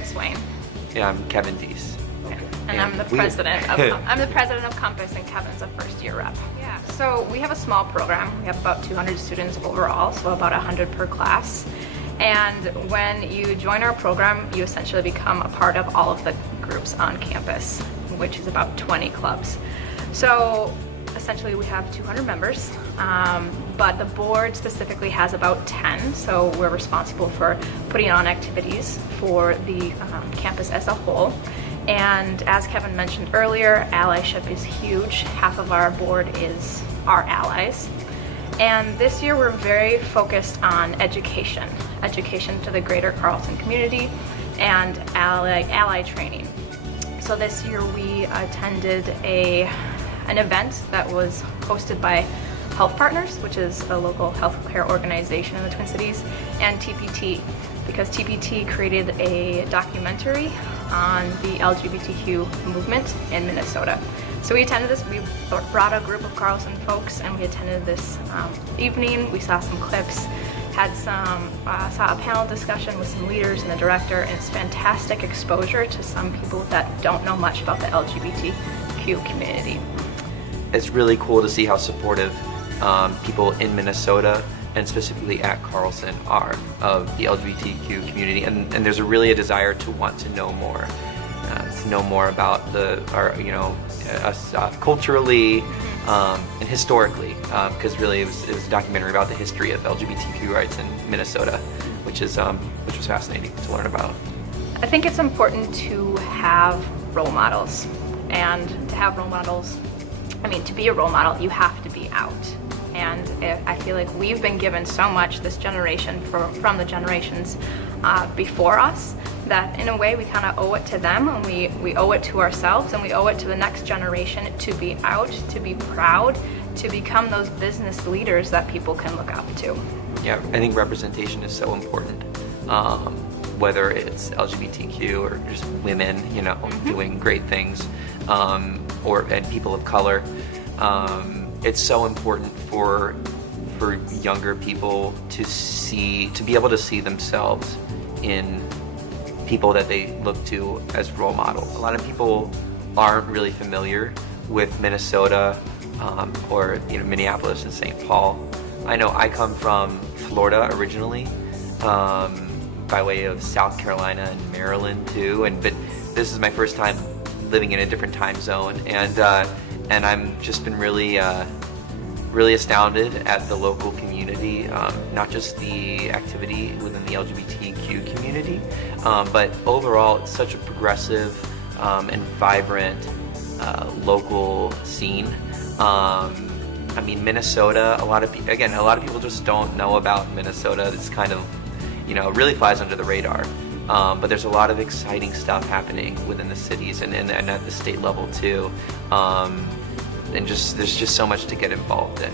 Garrett Swain. Yeah, I'm Kevin Deese. And I'm the president of Compass, and Kevin's a first-year rep. Yeah. So we have a small program. We have about 200 students overall, so about 100 per class. And when you join our program, you essentially become a part of all of the groups on campus, which is about 20 clubs. So essentially we have 200 members, but the board specifically has about 10, so we're responsible for putting on activities for the campus as a whole. And as Kevin mentioned earlier, allyship is huge. Half of our board is our allies. And this year we're very focused on education to the greater Carlson community and ally training. So this year we attended an event that was hosted by Health Partners, which is a local healthcare organization in the Twin Cities, and TPT, because TPT created a documentary on the LGBTQ movement in Minnesota. So we attended this, we brought a group of Carlson folks and we attended this evening. We saw some clips, saw a panel discussion with some leaders and the director, and it's fantastic exposure to some people that don't know much about the LGBTQ community. It's really cool to see how supportive people in Minnesota and specifically at Carlson are of the LGBTQ community, and there's really a desire to want to know more about us culturally and historically, because really it was a documentary about the history of LGBTQ rights in Minnesota, which was fascinating to learn about. I think it's important to have role models, and to have role models, to be a role model, you have to be out. And I feel like we've been given so much, this generation, from the generations before us, that in a way we kind of owe it to them, and we owe it to ourselves, and we owe it to the next generation to be out, to be proud, to become those business leaders that people can look up to. Yeah, I think representation is so important. Whether it's LGBTQ or just women, doing great things, and people of color. It's so important for younger people to be able to see themselves in people that they look to as role models. A lot of people aren't really familiar with Minnesota or Minneapolis and St. Paul. I know I come from Florida originally, by way of South Carolina and Maryland too, but this is my first time living in a different time zone, and I'm just been really astounded at the local community, not just the activity within the LGBTQ community, but overall it's such a progressive and vibrant local scene. Minnesota, a lot of people just don't know about Minnesota. It's kind of, really flies under the radar. But there's a lot of exciting stuff happening within the cities and at the state level too. And there's just so much to get involved in.